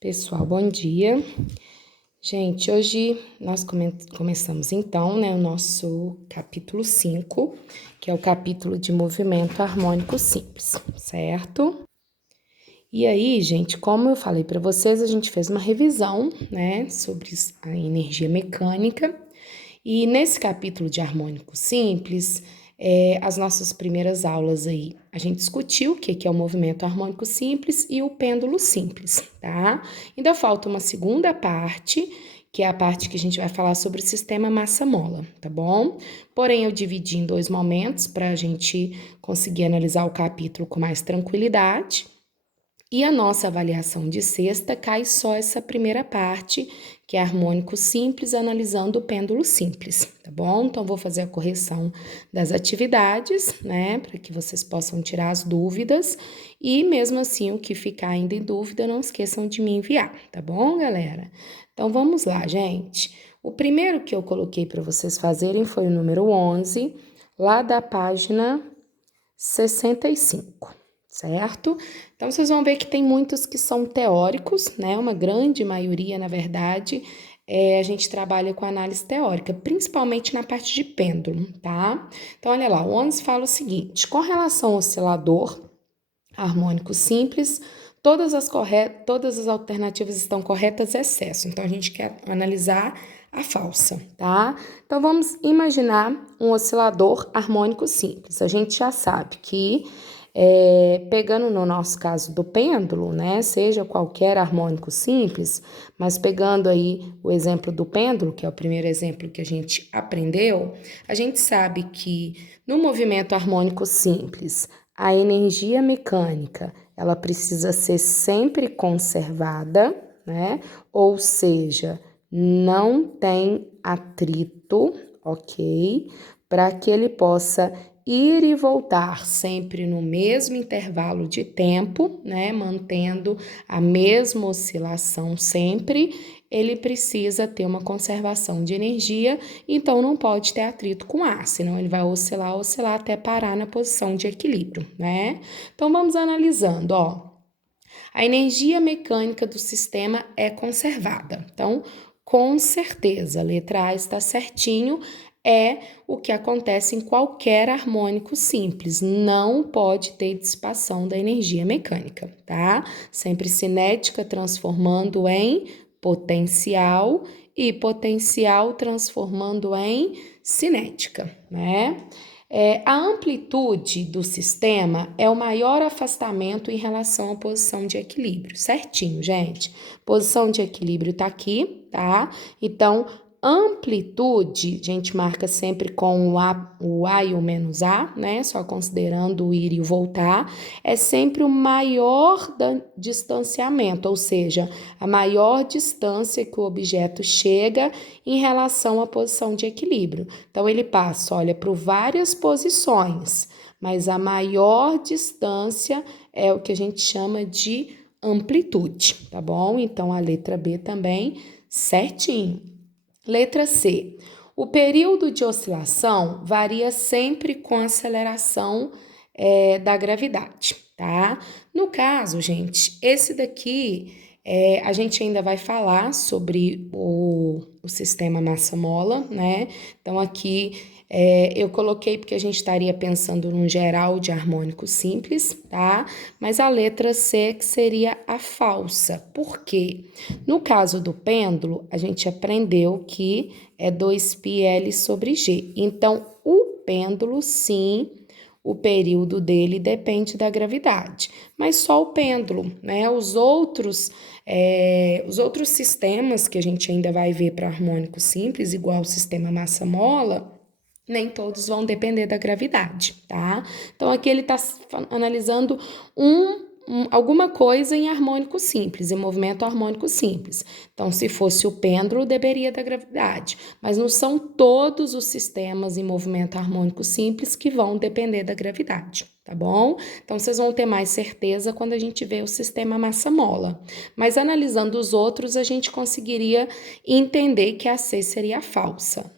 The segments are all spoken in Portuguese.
Pessoal, bom dia. Gente, hoje nós começamos então, o nosso capítulo 5, que é o capítulo de movimento harmônico simples, certo? E aí, gente, como eu falei para vocês, a gente fez uma revisão, sobre a energia mecânica. E nesse capítulo de harmônico simples, as nossas primeiras aulas aí, a gente discutiu o que é o movimento harmônico simples e o pêndulo simples, tá? Ainda falta uma segunda parte, que é a parte que a gente vai falar sobre o sistema massa-mola, tá bom? Porém, eu dividi em dois momentos para a gente conseguir analisar o capítulo com mais tranquilidade. E a nossa avaliação de sexta cai só essa primeira parte, que é harmônico simples, analisando o pêndulo simples, tá bom? Então, vou fazer a correção das atividades, para que vocês possam tirar as dúvidas. E mesmo assim, o que ficar ainda em dúvida, não esqueçam de me enviar, tá bom, galera? Então, vamos lá, gente. O primeiro que eu coloquei para vocês fazerem foi o número 11, lá da página 65. Certo? Então, vocês vão ver que tem muitos que são teóricos, uma grande maioria, na verdade, a gente trabalha com análise teórica, principalmente na parte de pêndulo, tá? Então, olha lá, o 11 fala o seguinte: com relação ao oscilador harmônico simples, todas as alternativas estão corretas, excesso. Então, a gente quer analisar a falsa, tá? Então, vamos imaginar um oscilador harmônico simples. A gente já sabe que pegando no nosso caso do pêndulo, seja qualquer harmônico simples, mas pegando aí o exemplo do pêndulo, que é o primeiro exemplo que a gente aprendeu, a gente sabe que no movimento harmônico simples, a energia mecânica, ela precisa ser sempre conservada, Ou seja, não tem atrito, ok? Para que ele possa ir e voltar sempre no mesmo intervalo de tempo, mantendo a mesma oscilação sempre, ele precisa ter uma conservação de energia, então não pode ter atrito com ar, senão ele vai oscilar até parar na posição de equilíbrio, Então vamos analisando, A energia mecânica do sistema é conservada. Então, com certeza, a letra A está certinho, é o que acontece em qualquer harmônico simples. Não pode ter dissipação da energia mecânica, tá? Sempre cinética transformando em potencial e potencial transformando em cinética, A amplitude do sistema é o maior afastamento em relação à posição de equilíbrio, certinho, gente? Posição de equilíbrio tá aqui, tá? Então, amplitude, a gente marca sempre com o A e o menos A, Só considerando o ir e o voltar, é sempre o maior distanciamento, ou seja, a maior distância que o objeto chega em relação à posição de equilíbrio. Então, ele passa, olha, por várias posições, mas a maior distância é o que a gente chama de amplitude, tá bom? Então, a letra B também certinho. Letra C. O período de oscilação varia sempre com a aceleração da gravidade, tá? No caso, gente, esse daqui a gente ainda vai falar sobre o sistema massa-mola, Então, aqui eu coloquei porque a gente estaria pensando num geral de harmônico simples, tá? Mas a letra C que seria a falsa. Por quê? No caso do pêndulo, a gente aprendeu que é 2πl sobre G. Então, o pêndulo, sim, o período dele depende da gravidade, mas só o pêndulo, Os outros sistemas que a gente ainda vai ver para harmônico simples, igual o sistema massa-mola, nem todos vão depender da gravidade, tá? Então, aqui ele está analisando alguma coisa em harmônico simples, em movimento harmônico simples. Então, se fosse o pêndulo, deveria da gravidade, mas não são todos os sistemas em movimento harmônico simples que vão depender da gravidade, tá bom? Então, vocês vão ter mais certeza quando a gente vê o sistema massa-mola. Mas analisando os outros, a gente conseguiria entender que a C seria a falsa,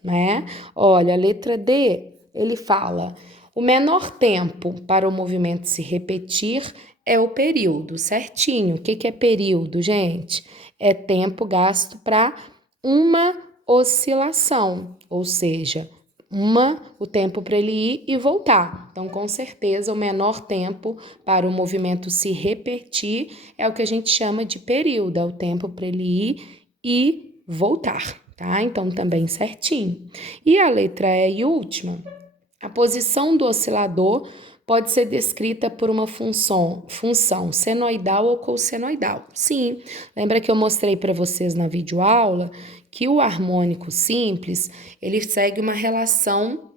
Olha, a letra D, ele fala: o menor tempo para o movimento se repetir é o período, certinho. O que é período, gente? É tempo gasto para uma oscilação, ou seja, o tempo para ele ir e voltar. Então, com certeza, o menor tempo para o movimento se repetir é o que a gente chama de período, é o tempo para ele ir e voltar, tá? Então, também certinho. E a letra E e última, a posição do oscilador pode ser descrita por uma função senoidal ou cossenoidal. Sim, lembra que eu mostrei para vocês na videoaula que o harmônico simples, ele segue uma relação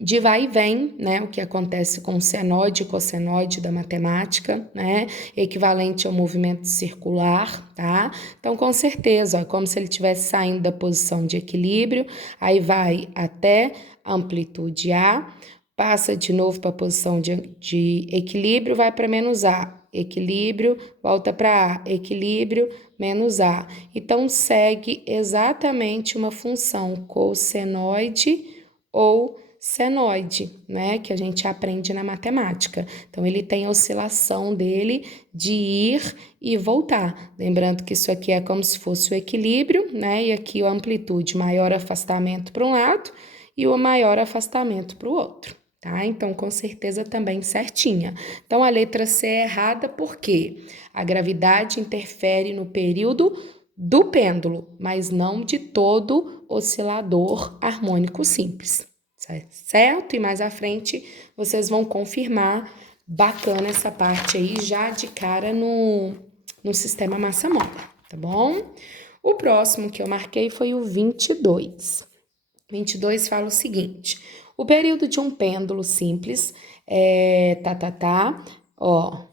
de vai e vem, né? O que acontece com o senoide e cossenoide da matemática, né? Equivalente ao movimento circular, tá? Então, com certeza, ó, é como se ele estivesse saindo da posição de equilíbrio, aí vai até a amplitude A, passa de novo para a posição de equilíbrio, vai para menos A, equilíbrio, volta para A, equilíbrio, menos A. Então, segue exatamente uma função cossenoide ou senoide, né, que a gente aprende na matemática. Então, ele tem a oscilação dele de ir e voltar. Lembrando que isso aqui é como se fosse o equilíbrio, né, e aqui a amplitude, maior afastamento para um lado e o maior afastamento para o outro, tá? Então, com certeza também certinha. Então, a letra C é errada porque a gravidade interfere no período do pêndulo, mas não de todo oscilador harmônico simples. Certo? E mais à frente vocês vão confirmar. Bacana essa parte aí, já de cara no sistema massa-mola, tá bom? O próximo que eu marquei foi o 22. 22 fala o seguinte: o período de um pêndulo simples ó,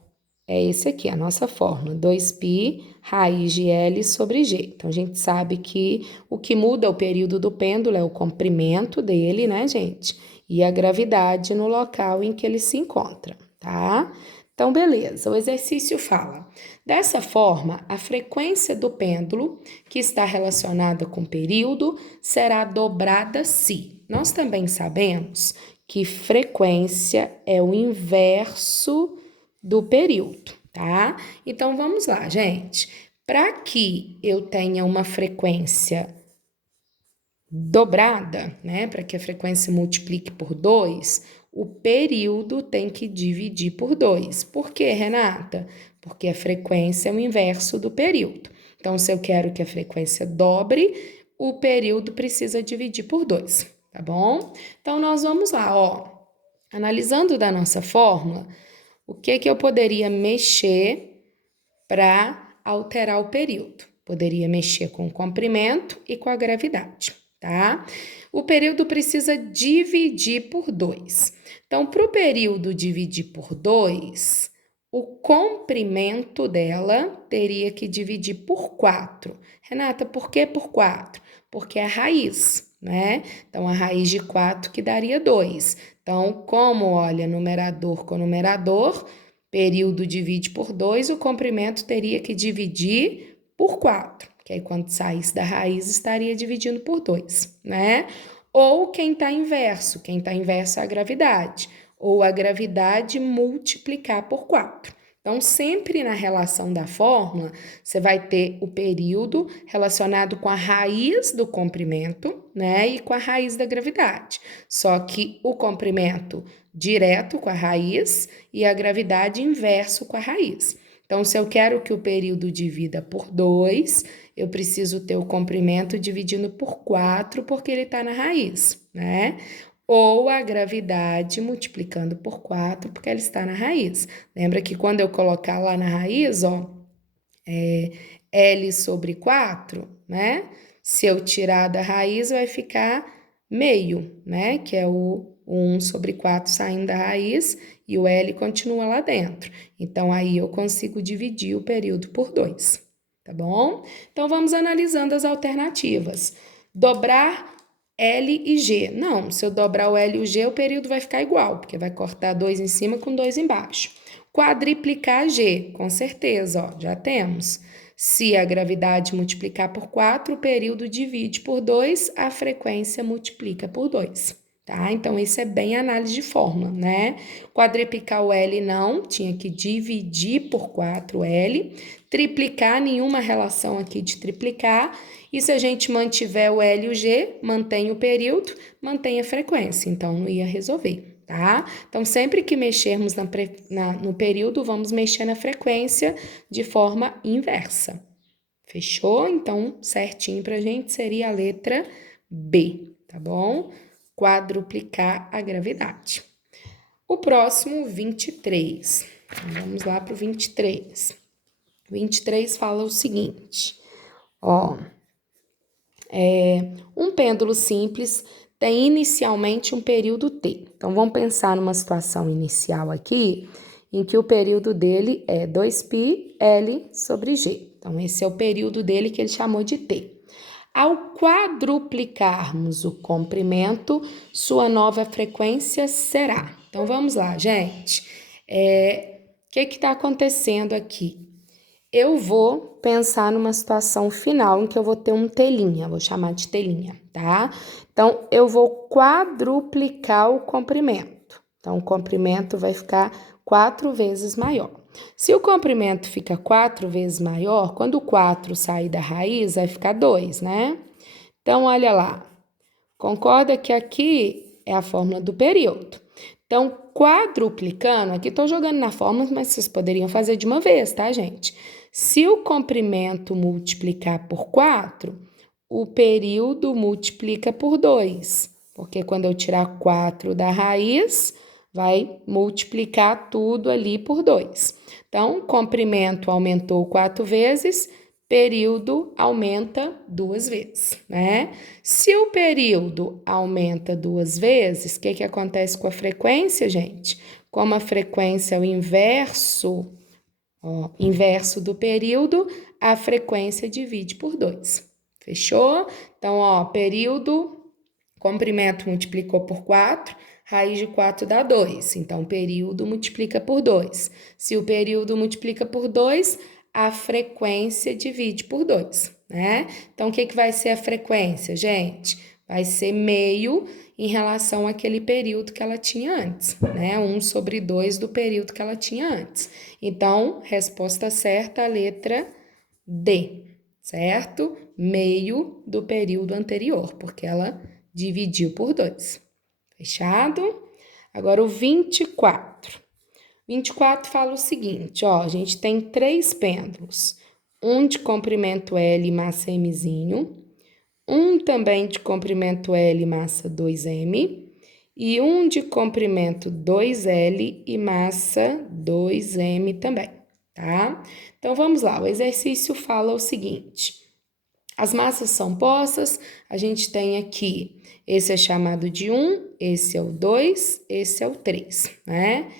é esse aqui, a nossa fórmula, 2π raiz de L sobre G. Então, a gente sabe que o que muda o período do pêndulo é o comprimento dele, né, gente? E a gravidade no local em que ele se encontra, tá? Então, beleza, o exercício fala: dessa forma, a frequência do pêndulo, que está relacionada com o período, será dobrada se. Nós também sabemos que frequência é o inverso do período, tá? Então, vamos lá, gente. Para que eu tenha uma frequência dobrada, né? Para que a frequência multiplique por 2, o período tem que dividir por 2. Por quê, Renata? Porque a frequência é o inverso do período. Então, se eu quero que a frequência dobre, o período precisa dividir por 2, tá bom? Então, nós vamos lá, ó. Analisando da nossa fórmula, o que eu poderia mexer para alterar o período? Poderia mexer com o comprimento e com a gravidade, tá? O período precisa dividir por 2. Então, para o período dividir por 2, o comprimento dela teria que dividir por 4. Renata, por que por 4? Porque é a raiz, né? Então, a raiz de 4 que daria 2. Então, como olha numerador com numerador, período divide por 2, o comprimento teria que dividir por 4, que aí quando saísse da raiz estaria dividindo por 2, né? Ou quem está inverso é a gravidade, ou a gravidade multiplicar por 4. Então, sempre na relação da fórmula, você vai ter o período relacionado com a raiz do comprimento, né, e com a raiz da gravidade. Só que o comprimento direto com a raiz e a gravidade inverso com a raiz. Então, se eu quero que o período divida por 2, eu preciso ter o comprimento dividindo por 4, porque ele está na raiz, né? Ou a gravidade multiplicando por 4, porque ela está na raiz. Lembra que quando eu colocar lá na raiz, ó, L sobre 4, né? Se eu tirar da raiz, vai ficar meio, né? Que é o 1 sobre 4 saindo da raiz e o L continua lá dentro. Então, aí eu consigo dividir o período por 2, tá bom? Então, vamos analisando as alternativas. Dobrar L e G. Não, se eu dobrar o L e o G, o período vai ficar igual, porque vai cortar 2 em cima com 2 embaixo. Quadriplicar G, com certeza, ó, já temos. Se a gravidade multiplicar por 4, o período divide por 2, a frequência multiplica por 2, tá? Então, isso é bem análise de fórmula, né? Quadriplicar o L não, tinha que dividir por 4L. Triplicar, nenhuma relação aqui de triplicar. E se a gente mantiver o L e o G, mantém o período, mantém a frequência. Então, não ia resolver, tá? Então, sempre que mexermos no período, vamos mexer na frequência de forma inversa. Fechou? Então, certinho pra gente seria a letra B, tá bom? Quadruplicar a gravidade. O próximo, 23. Então, vamos lá pro 23. 23 fala o seguinte, ó, um pêndulo simples tem inicialmente um período T. Então, vamos pensar numa situação inicial aqui, em que o período dele é 2π L sobre G. Então, esse é o período dele que ele chamou de T. Ao quadruplicarmos o comprimento, sua nova frequência será. Então, vamos lá, gente. O que está acontecendo aqui? Eu vou pensar numa situação final em que eu vou ter um telinha, vou chamar de telinha, tá? Então, eu vou quadruplicar o comprimento. Então, o comprimento vai ficar 4 vezes maior. Se o comprimento fica 4 vezes maior, quando o 4 sair da raiz, vai ficar 2, né? Então, olha lá. Concorda que aqui é a fórmula do período. Então, quadruplicando, aqui estou jogando na fórmula, mas vocês poderiam fazer de uma vez, tá, gente? Se o comprimento multiplicar por 4, o período multiplica por 2, porque quando eu tirar 4 da raiz, vai multiplicar tudo ali por 2. Então, comprimento aumentou 4 vezes, período aumenta 2 vezes, né? Se o período aumenta 2 vezes, o que acontece com a frequência, gente? Como a frequência é o inverso, inverso do período, a frequência divide por 2. Fechou? Então, período, comprimento multiplicou por 4, raiz de 4 dá 2. Então, período multiplica por 2. Se o período multiplica por 2, a frequência divide por 2, né? Então, o que vai ser a frequência, gente? Vai ser meio em relação àquele período que ela tinha antes, né? 1 sobre 2 do período que ela tinha antes. Então, resposta certa, a letra D, certo? Meio do período anterior, porque ela dividiu por 2. Fechado? Agora o 24. 24 fala o seguinte, a gente tem 3 pêndulos. Um de comprimento L e massa Mzinho, um também de comprimento L e massa 2M, e um de comprimento 2L e massa 2M também, tá? Então, vamos lá, o exercício fala o seguinte, as massas são postas, a gente tem aqui, esse é chamado de 1, esse é o 2, esse é o 3, né?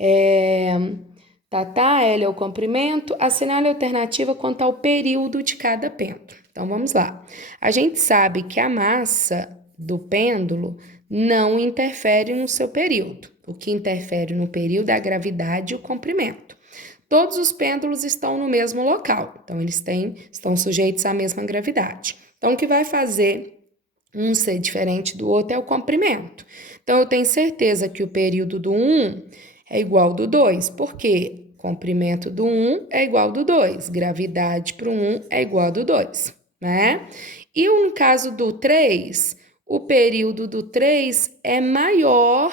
L é o comprimento, assinale a alternativa quanto ao período de cada pêndulo. Então, vamos lá. A gente sabe que a massa do pêndulo não interfere no seu período. O que interfere no período é a gravidade e o comprimento. Todos os pêndulos estão no mesmo local, então eles estão sujeitos à mesma gravidade. Então, o que vai fazer um ser diferente do outro é o comprimento. Então, eu tenho certeza que o período do 1 é igual ao do 2, porque comprimento do 1 é igual ao do 2, gravidade para o 1 é igual ao do 2, né? E no caso do 3, o período do 3 é maior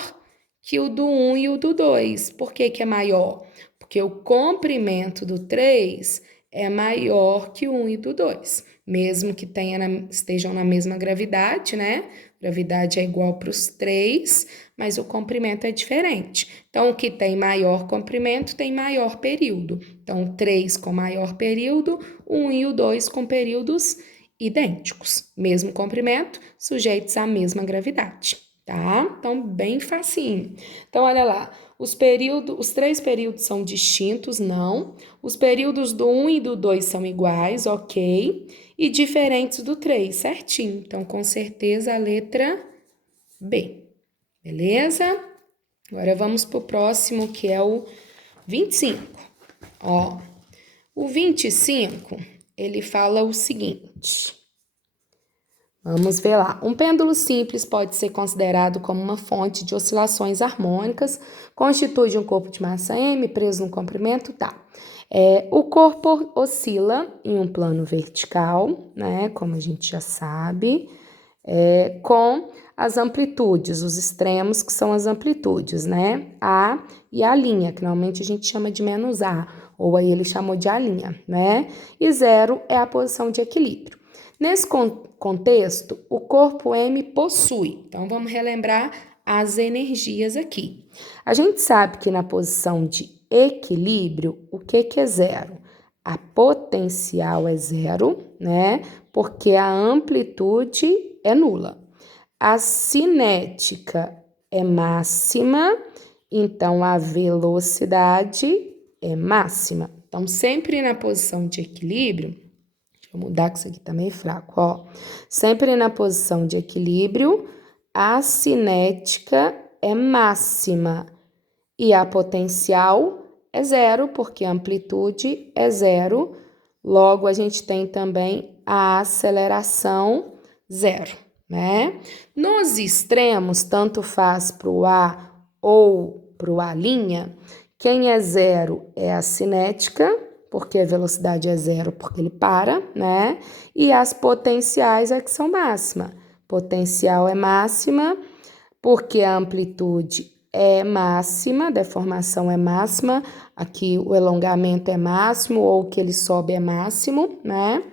que o do 1 e o do 2. Por que que é maior? Porque o comprimento do 3 é maior que o 1 e do 2. Mesmo que estejam na mesma gravidade, né? Gravidade é igual para os 3, mas o comprimento é diferente. Então, o que tem maior comprimento tem maior período. Então, o 3 com maior período, o 1 e o 2 com períodos idênticos. Mesmo comprimento, sujeitos à mesma gravidade, tá? Então, bem facinho. Então, olha lá. Os 3 períodos são distintos, não. Os períodos do 1 e do 2 são iguais, ok. E diferentes do 3, certinho. Então, com certeza, a letra B. Beleza? Agora, vamos para o próximo, que é o 25. O 25, ele fala o seguinte. Vamos ver lá. Um pêndulo simples pode ser considerado como uma fonte de oscilações harmônicas, constitui de um corpo de massa M preso no comprimento, tá. O corpo oscila em um plano vertical, né, como a gente já sabe, com as amplitudes, os extremos que são as amplitudes, né, A e A', que normalmente a gente chama de menos A, ou aí ele chamou de A', né, e 0 é a posição de equilíbrio. Nesse contexto, o corpo M possui, então vamos relembrar as energias aqui. A gente sabe que na posição de equilíbrio, o que é zero? A potencial é zero, né? Porque a amplitude é nula. A cinética é máxima, então a velocidade é máxima. Então, sempre na posição de equilíbrio, vou mudar que isso aqui tá meio fraco, ó. Sempre na posição de equilíbrio, a cinética é máxima e a potencial é zero, porque a amplitude é zero. Logo, a gente tem também a aceleração zero, né? Nos extremos, tanto faz para o A ou para o A', quem é zero é a cinética, porque a velocidade é zero, porque ele para, né? E as potenciais é que são máxima. Potencial é máxima, porque a amplitude é máxima, a deformação é máxima, aqui o alongamento é máximo, ou o que ele sobe é máximo, né?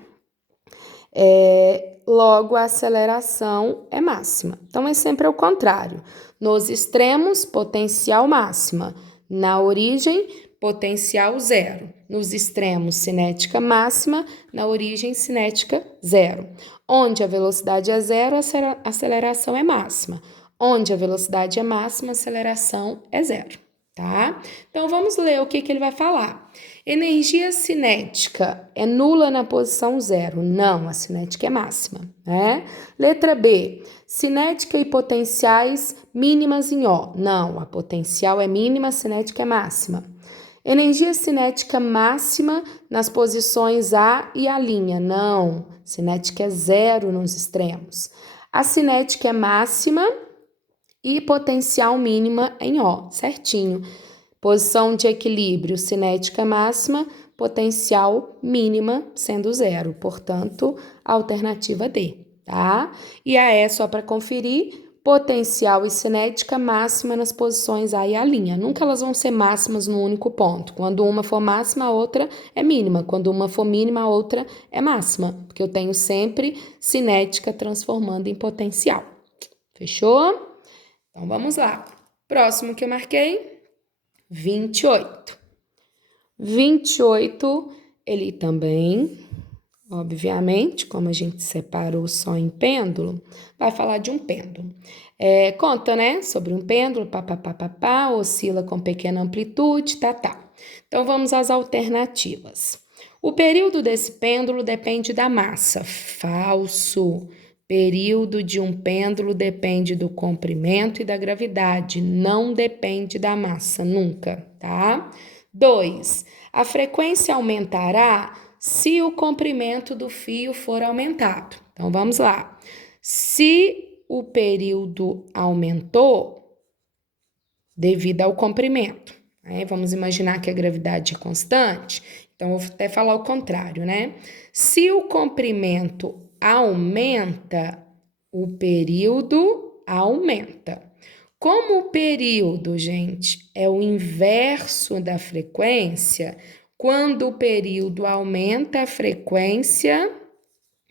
Logo, a aceleração é máxima. Então, é sempre ao contrário. Nos extremos, potencial máxima. Na origem, potencial zero. Nos extremos, cinética máxima. Na origem, cinética zero. Onde a velocidade é zero, a aceleração é máxima. Onde a velocidade é máxima, a aceleração é zero, tá? Então, vamos ler o que ele vai falar. Energia cinética é nula na posição zero? Não, a cinética é máxima, né? Letra B, cinética e potenciais mínimas em O. Não, a potencial é mínima, a cinética é máxima. Energia cinética máxima nas posições A e A'. Não, cinética é zero nos extremos. A cinética é máxima e potencial mínima em O, certinho. Posição de equilíbrio, cinética máxima, potencial mínima sendo zero, portanto, alternativa D, tá? E a E, só para conferir, potencial e cinética máxima nas posições A e A'. Nunca elas vão ser máximas no único ponto. Quando uma for máxima, a outra é mínima. Quando uma for mínima, a outra é máxima, porque eu tenho sempre cinética transformando em potencial. Fechou? Então, vamos lá. Próximo que eu marquei, 28. 28, ele também, obviamente, como a gente separou só em pêndulo, vai falar de um pêndulo. Conta, né, sobre um pêndulo, oscila com pequena amplitude, tá. Então, vamos às alternativas. O período desse pêndulo depende da massa. Falso. Período de um pêndulo depende do comprimento e da gravidade, não depende da massa, nunca, tá? 2. A frequência aumentará se o comprimento do fio for aumentado. Então, vamos lá. Se o período aumentou devido ao comprimento, né? Vamos imaginar que a gravidade é constante, então eu vou até falar o contrário, né? Se o comprimento aumenta, o período aumenta. Como o período, gente, é o inverso da frequência, quando o período aumenta, a frequência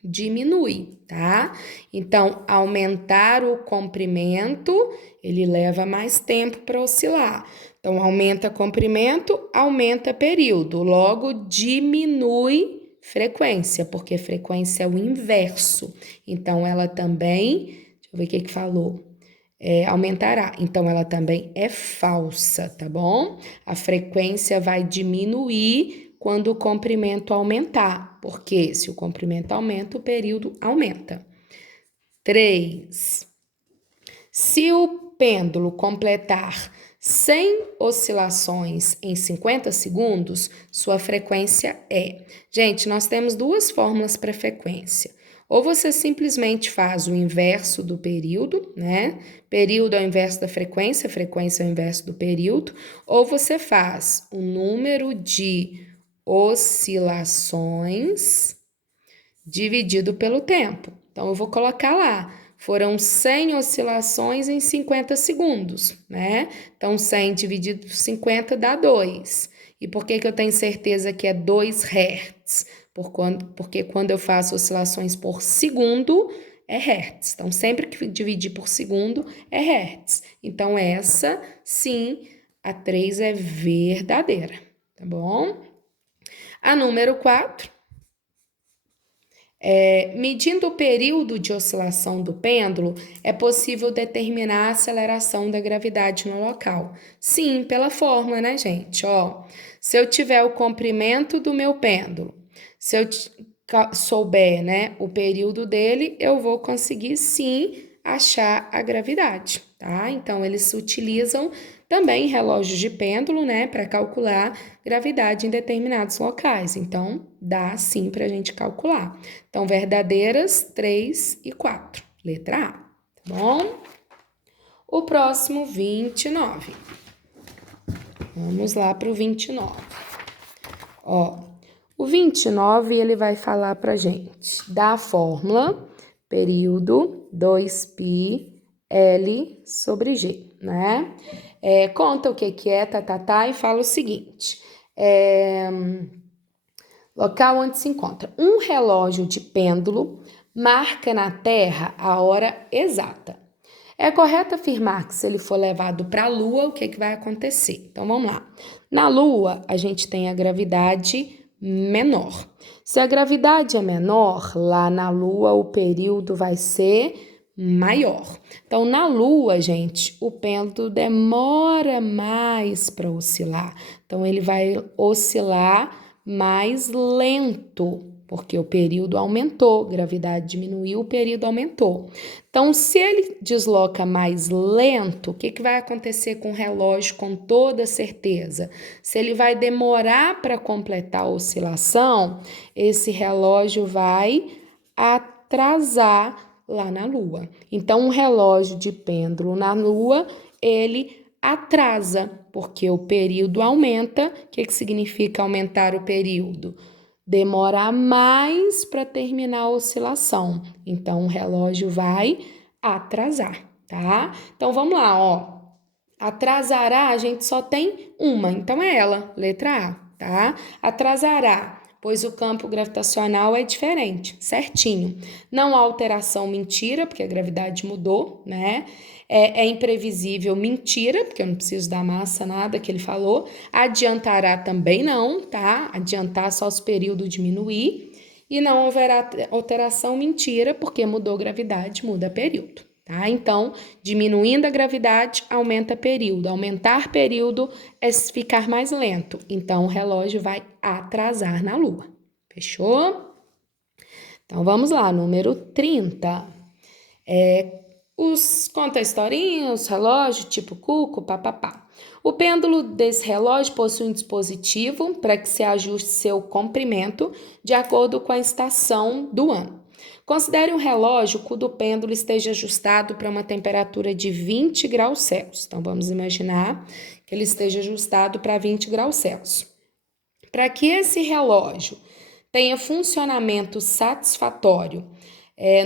diminui, tá? Então, aumentar o comprimento, ele leva mais tempo para oscilar. Então, aumenta comprimento, aumenta período, logo diminui frequência, porque frequência é o inverso. Então, ela também, deixa eu ver o que falou, aumentará. Então, ela também é falsa, tá bom? A frequência vai diminuir quando o comprimento aumentar, porque se o comprimento aumenta, o período aumenta. 3. Se o pêndulo completar 100 oscilações em 50 segundos, sua frequência é... Gente, nós temos duas fórmulas para frequência. Ou você simplesmente faz o inverso do período, né? Período é o inverso da frequência, frequência é o inverso do período, ou você faz o número de oscilações dividido pelo tempo. Então, eu vou colocar lá, foram 100 oscilações em 50 segundos, né? Então, 100 dividido por 50 dá 2. E por que eu tenho certeza que é 2 Hz? Porque quando eu faço oscilações por segundo, é Hertz. Então, sempre que dividir por segundo, é Hertz. Então, essa, sim, a 3 é verdadeira, tá bom? A número 4. Medindo o período de oscilação do pêndulo, é possível determinar a aceleração da gravidade no local. Sim, pela fórmula, né, gente? Ó, se eu tiver o comprimento do meu pêndulo, se eu souber, né, o período dele, eu vou conseguir, sim, achar a gravidade, tá? Então, eles utilizam também relógios de pêndulo, né, para calcular gravidade em determinados locais. Então, dá sim para a gente calcular. Então, verdadeiras 3 e 4, letra A, tá bom? O próximo, 29. Vamos lá para o 29. Ó, o 29, ele vai falar para gente da fórmula período 2π L sobre G, né? Conta o que é, e fala o seguinte. Local onde se encontra um relógio de pêndulo marca na Terra a hora exata. É correto afirmar que se ele for levado para a Lua, o que vai acontecer? Então, vamos lá. Na Lua, a gente tem a gravidade menor. Se a gravidade é menor, lá na Lua o período vai ser maior. Então, na Lua, gente, o pêndulo demora mais para oscilar. Então, ele vai oscilar mais lento, porque o período aumentou, gravidade diminuiu, o período aumentou. Então, se ele desloca mais lento, o que vai acontecer com o relógio com toda certeza? Se ele vai demorar para completar a oscilação, esse relógio vai atrasar lá na Lua. Então, um relógio de pêndulo na Lua, ele atrasa, porque o período aumenta. O que significa aumentar o período? Demora mais para terminar a oscilação. Então, o relógio vai atrasar, tá? Então, vamos lá, ó. Atrasará, a gente só tem uma, então é ela, letra A, tá? Atrasará, pois o campo gravitacional é diferente, certinho. Não há alteração, mentira, porque a gravidade mudou, né? É imprevisível, mentira, porque eu não preciso da massa, nada que ele falou. Adiantará também não, tá? Adiantar só se o período diminuir. E não haverá alteração, mentira, porque mudou gravidade, muda período. Tá? Então, diminuindo a gravidade, aumenta período. Aumentar período é ficar mais lento. Então, o relógio vai atrasar na Lua. Fechou? Então, vamos lá, número 30. Conta a historinha, os relógios, tipo cuco, papapá. O pêndulo desse relógio possui um dispositivo para que se ajuste seu comprimento de acordo com a estação do ano. Considere um relógio cujo pêndulo esteja ajustado para uma temperatura de 20 graus Celsius. Então, vamos imaginar que ele esteja ajustado para 20 graus Celsius. Para que esse relógio tenha funcionamento satisfatório,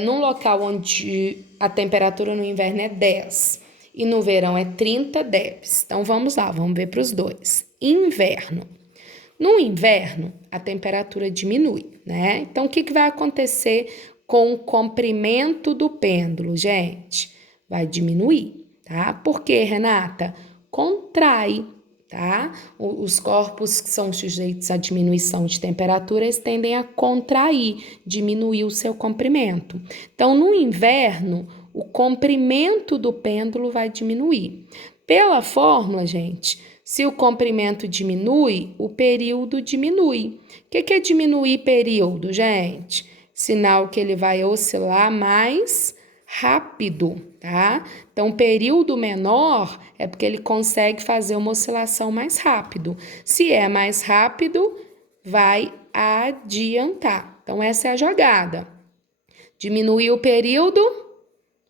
num local onde a temperatura no inverno é 10 e no verão é 30 dBs. Então, vamos lá, vamos ver para os dois. Inverno. No inverno, a temperatura diminui, né? Então, o que vai acontecer com o comprimento do pêndulo, gente? Vai diminuir, tá? Por quê, Renata? Contrai, tá? Os corpos que são sujeitos à diminuição de temperatura, eles tendem a contrair, diminuir o seu comprimento. Então, no inverno, o comprimento do pêndulo vai diminuir. Pela fórmula, gente, se o comprimento diminui, o período diminui. O que é diminuir período, gente? Sinal que ele vai oscilar mais rápido, tá? Então, período menor é porque ele consegue fazer uma oscilação mais rápido. Se é mais rápido, vai adiantar. Então, essa é a jogada. Diminuiu o período,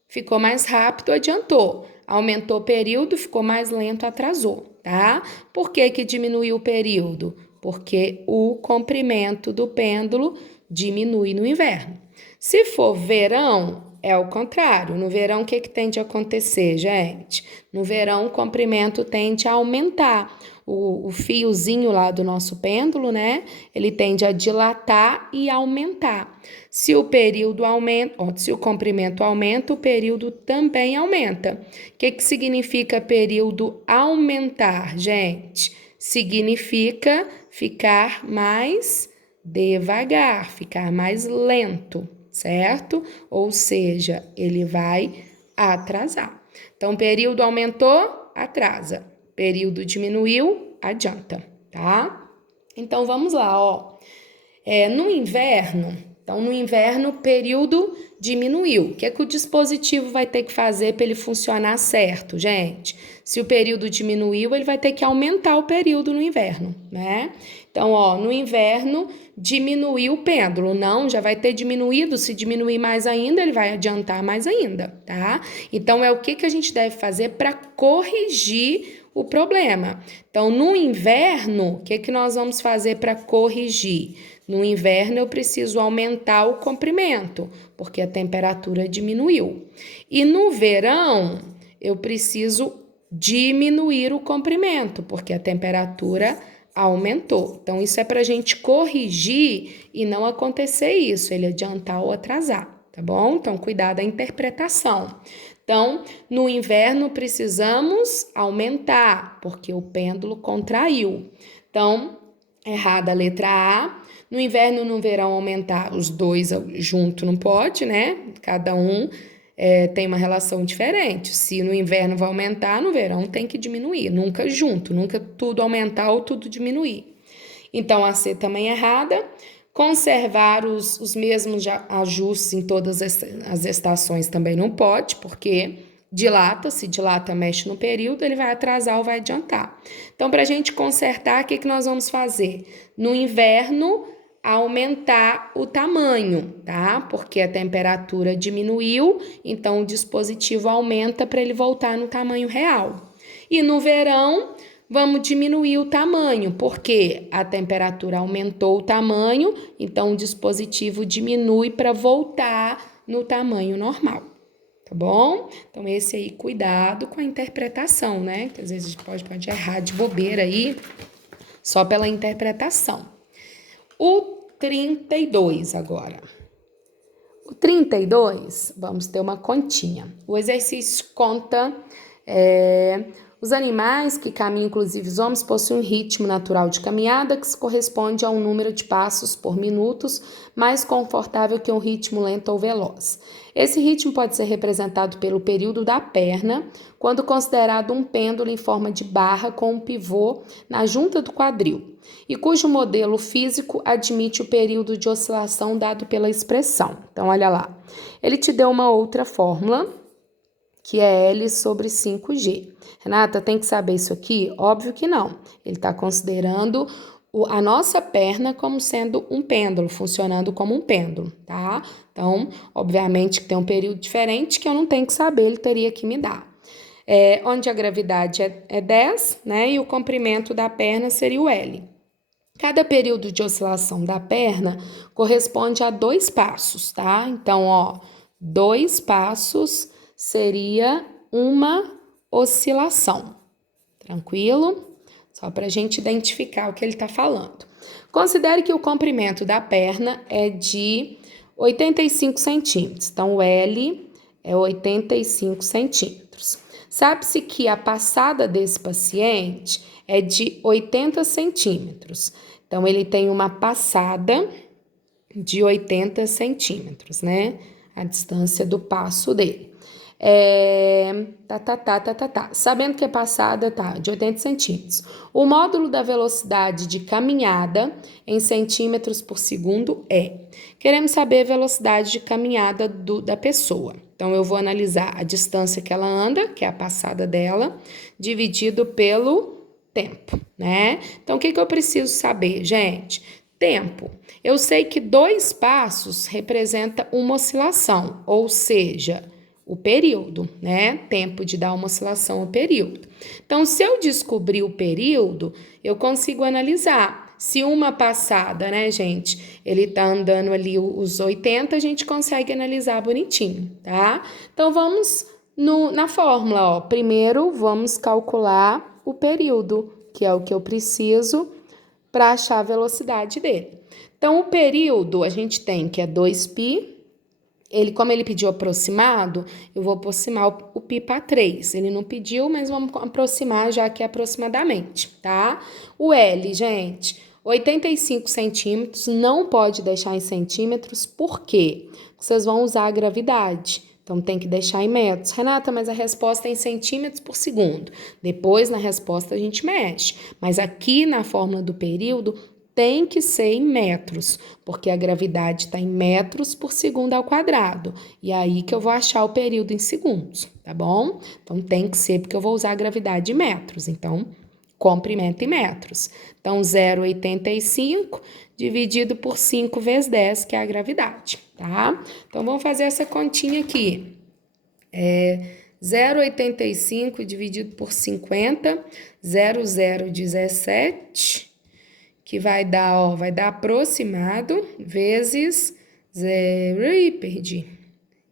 ficou mais rápido, adiantou. Aumentou o período, ficou mais lento, atrasou, tá? Por que que diminuiu o período? Porque o comprimento do pêndulo diminui no inverno. Se for verão, é o contrário. No verão, o que que tende a acontecer, gente? No verão, o comprimento tende a aumentar. O fiozinho lá do nosso pêndulo, né? Ele tende a dilatar e aumentar. Se o período aumenta, se o comprimento aumenta, o período também aumenta. O que que significa período aumentar, gente? Significa ficar mais devagar, ficar mais lento, certo? Ou seja, ele vai atrasar. Então, período aumentou, atrasa. Período diminuiu, adianta, tá? Então, vamos lá, ó. No inverno, o período diminuiu. O que é que o dispositivo vai ter que fazer para ele funcionar certo, gente? Se o período diminuiu, ele vai ter que aumentar o período no inverno, né? Então, ó, no inverno, diminuiu o pêndulo. Não, já vai ter diminuído. Se diminuir mais ainda, ele vai adiantar mais ainda, tá? Então, é o que a gente deve fazer para corrigir o problema. Então, no inverno, o que nós vamos fazer para corrigir? No inverno, eu preciso aumentar o comprimento, porque a temperatura diminuiu. E no verão, eu preciso diminuir o comprimento, porque a temperatura aumentou. Então, isso é para a gente corrigir e não acontecer isso, ele adiantar ou atrasar, tá bom? Então, cuidado da interpretação. Então, no inverno precisamos aumentar, porque o pêndulo contraiu. Então, errada a letra A. No inverno e no verão aumentar os dois junto não pode, né? Cada um tem uma relação diferente. Se no inverno vai aumentar, no verão tem que diminuir. Nunca junto, nunca tudo aumentar ou tudo diminuir. Então, a C também é errada. Conservar os mesmos ajustes em todas as estações também não pode, porque se dilata, mexe no período, ele vai atrasar ou vai adiantar. Então, para a gente consertar, o que nós vamos fazer? No inverno, aumentar o tamanho, tá? Porque a temperatura diminuiu, então o dispositivo aumenta para ele voltar no tamanho real. E no verão, vamos diminuir o tamanho, porque a temperatura aumentou o tamanho, então o dispositivo diminui para voltar no tamanho normal, tá bom? Então, esse aí, cuidado com a interpretação, né? Que às vezes a gente pode errar de bobeira aí, só pela interpretação. O 32 agora. O 32, vamos ter uma continha. O exercício conta... os animais que caminham, inclusive os homens, possuem um ritmo natural de caminhada que se corresponde a um número de passos por minutos mais confortável que um ritmo lento ou veloz. Esse ritmo pode ser representado pelo período da perna, quando considerado um pêndulo em forma de barra com um pivô na junta do quadril, e cujo modelo físico admite o período de oscilação dado pela expressão. Então, olha lá. Ele te deu uma outra fórmula, que é L sobre 5G. Renata, tem que saber isso aqui? Óbvio que não. Ele está considerando a nossa perna como sendo um pêndulo, funcionando como um pêndulo, tá? Então, obviamente que tem um período diferente que eu não tenho que saber, ele teria que me dar. Onde a gravidade é 10, né? E o comprimento da perna seria o L. Cada período de oscilação da perna corresponde a 2 passos, tá? Então, ó, 2 passos seria uma oscilação. Tranquilo? Só para a gente identificar o que ele está falando. Considere que o comprimento da perna é de 85 centímetros. Então, o L é 85 centímetros. Sabe-se que a passada desse paciente é de 80 centímetros. Então, ele tem uma passada de 80 centímetros, né? A distância do passo dele. Sabendo que a passada de 80 centímetros. O módulo da velocidade de caminhada em centímetros por segundo queremos saber a velocidade de caminhada da pessoa. Então, eu vou analisar a distância que ela anda, que é a passada dela, dividido pelo tempo, né? Então, o que eu preciso saber, gente? Tempo. Eu sei que 2 passos representa uma oscilação, ou seja, o período, né? Tempo de dar uma oscilação ao período. Então, se eu descobrir o período, eu consigo analisar. Se uma passada, né, gente, ele tá andando ali os 80, a gente consegue analisar bonitinho, tá? Então, vamos na fórmula, ó. Primeiro, vamos calcular o período, que é o que eu preciso para achar a velocidade dele. Então, o período a gente tem que é 2π. Como ele pediu aproximado, eu vou aproximar o π para 3. Ele não pediu, mas vamos aproximar já que é aproximadamente, tá? O L, gente, 85 centímetros, não pode deixar em centímetros, por quê? Vocês vão usar a gravidade. Então, tem que deixar em metros. Renata, mas a resposta é em centímetros por segundo. Depois, na resposta, a gente mexe. Mas aqui na fórmula do período, tem que ser em metros, porque a gravidade está em metros por segundo ao quadrado. E aí que eu vou achar o período em segundos, tá bom? Então, tem que ser, porque eu vou usar a gravidade em metros. Então, comprimento em metros. Então, 0,85 dividido por 5 vezes 10, que é a gravidade, tá? Então, vamos fazer essa continha aqui. 0,85 dividido por 50, 0,017, que vai dar, ó, vai dar aproximado, vezes 0, ih, perdi.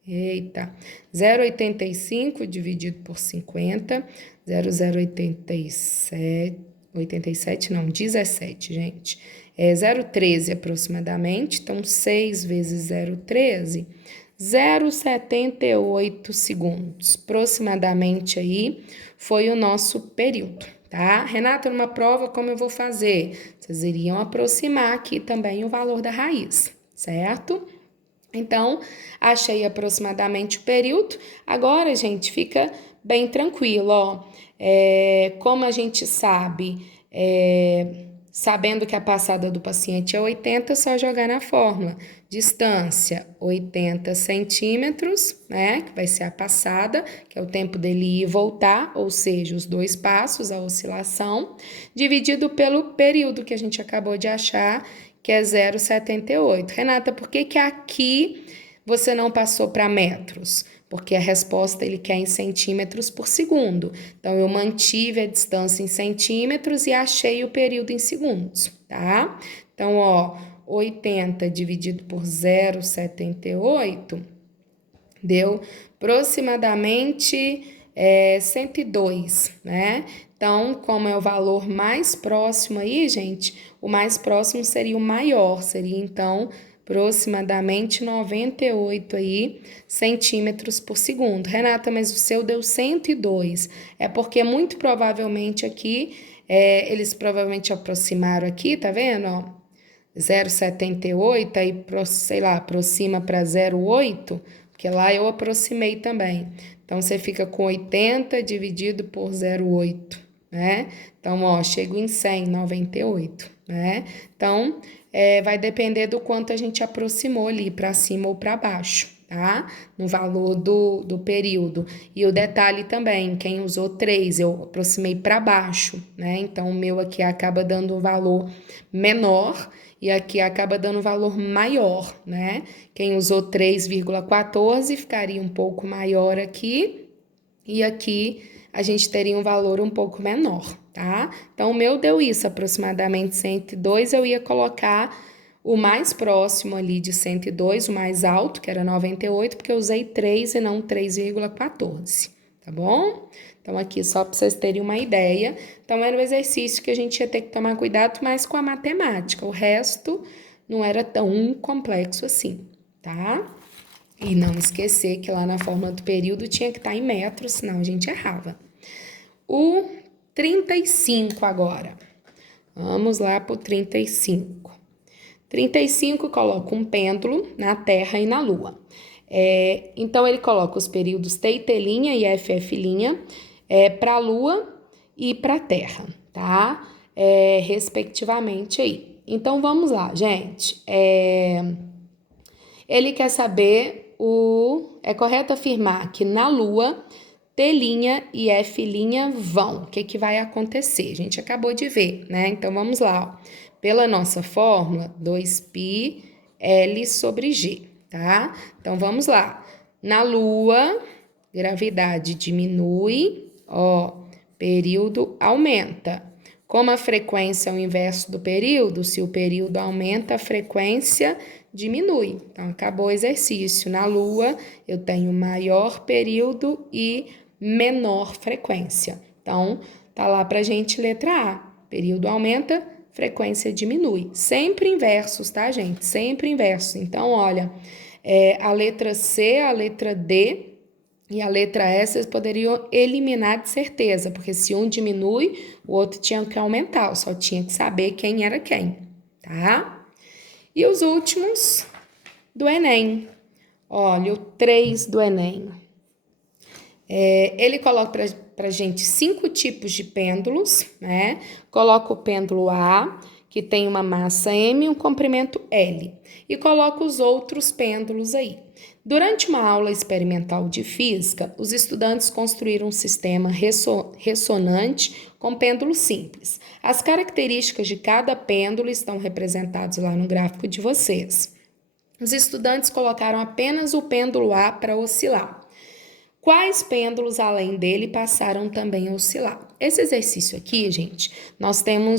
Eita, 0,85 dividido por 50, 0,087, não, 17, gente. É 0,13 aproximadamente, então 6 vezes 0,13, 0,78 segundos. Aproximadamente aí foi o nosso período, tá? Renata, numa prova, como eu vou fazer? Vocês iriam aproximar aqui também o valor da raiz, certo? Então, achei aproximadamente o período. Agora, gente, fica bem tranquilo, ó. Como a gente sabe, sabendo que a passada do paciente é 80, é só jogar na fórmula. Distância, 80 centímetros, né? Que vai ser a passada, que é o tempo dele ir e voltar, ou seja, os 2 passos, a oscilação, dividido pelo período que a gente acabou de achar, que é 0,78. Renata, por que aqui você não passou para metros? Porque a resposta ele quer em centímetros por segundo. Então, eu mantive a distância em centímetros e achei o período em segundos, tá? Então, ó, 80 dividido por 0,78 deu aproximadamente 102, né? Então, como é o valor mais próximo aí, gente, o mais próximo seria o maior, seria então aproximadamente 98 aí centímetros por segundo. Renata, mas o seu deu 102. É porque muito provavelmente aqui, eles provavelmente aproximaram aqui, tá vendo, ó? 0,78, aí, sei lá, aproxima para 0,8, porque lá eu aproximei também. Então, você fica com 80 dividido por 0,8, né? Então, ó, chego em 100, 98, né? Então, vai depender do quanto a gente aproximou ali, para cima ou para baixo, tá? No valor do período. E o detalhe também, quem usou 3, eu aproximei para baixo, né? Então, o meu aqui acaba dando um valor menor, e aqui acaba dando um valor maior, né? Quem usou 3,14 ficaria um pouco maior aqui, e aqui a gente teria um valor um pouco menor, tá? Então, o meu deu isso, aproximadamente 102, eu ia colocar o mais próximo ali de 102, o mais alto, que era 98, porque eu usei 3 e não 3,14, tá bom? Então, aqui só para vocês terem uma ideia. Então, era um exercício que a gente ia ter que tomar cuidado mais com a matemática. O resto não era tão complexo assim, tá? E não esquecer que lá na fórmula do período tinha que estar em metros, senão a gente errava. O 35 agora. Vamos lá para o 35. 35 coloca um pêndulo na Terra e na Lua. Então, ele coloca os períodos T e T' e FF', para a Lua e para a Terra, tá? Respectivamente aí. Então, vamos lá, gente. Ele quer saber é correto afirmar que na Lua T' e F' vão. O que que vai acontecer? A gente acabou de ver, né? Então, vamos lá, ó. Pela nossa fórmula, 2π L sobre G, tá? Então, vamos lá. Na Lua, gravidade diminui, ó, período aumenta. Como a frequência é o inverso do período, se o período aumenta, a frequência diminui. Então, acabou o exercício. Na Lua, eu tenho maior período e menor frequência. Então, tá lá pra gente letra A. Período aumenta, frequência diminui. Sempre inversos, tá, gente? Sempre inversos. Então, olha, a letra C, a letra D e a letra S vocês poderiam eliminar de certeza, porque se um diminui, o outro tinha que aumentar, eu só tinha que saber quem era quem, tá? E os últimos do Enem. Olha, o 3 do Enem. Ele coloca pra gente 5 tipos de pêndulos, né? Coloca o pêndulo A, que tem uma massa M e um comprimento L, e coloca os outros pêndulos aí. Durante uma aula experimental de física, os estudantes construíram um sistema ressonante com pêndulo simples. As características de cada pêndulo estão representadas lá no gráfico de vocês. Os estudantes colocaram apenas o pêndulo A para oscilar. Quais pêndulos, além dele, passaram também a oscilar? Esse exercício aqui, gente, nós temos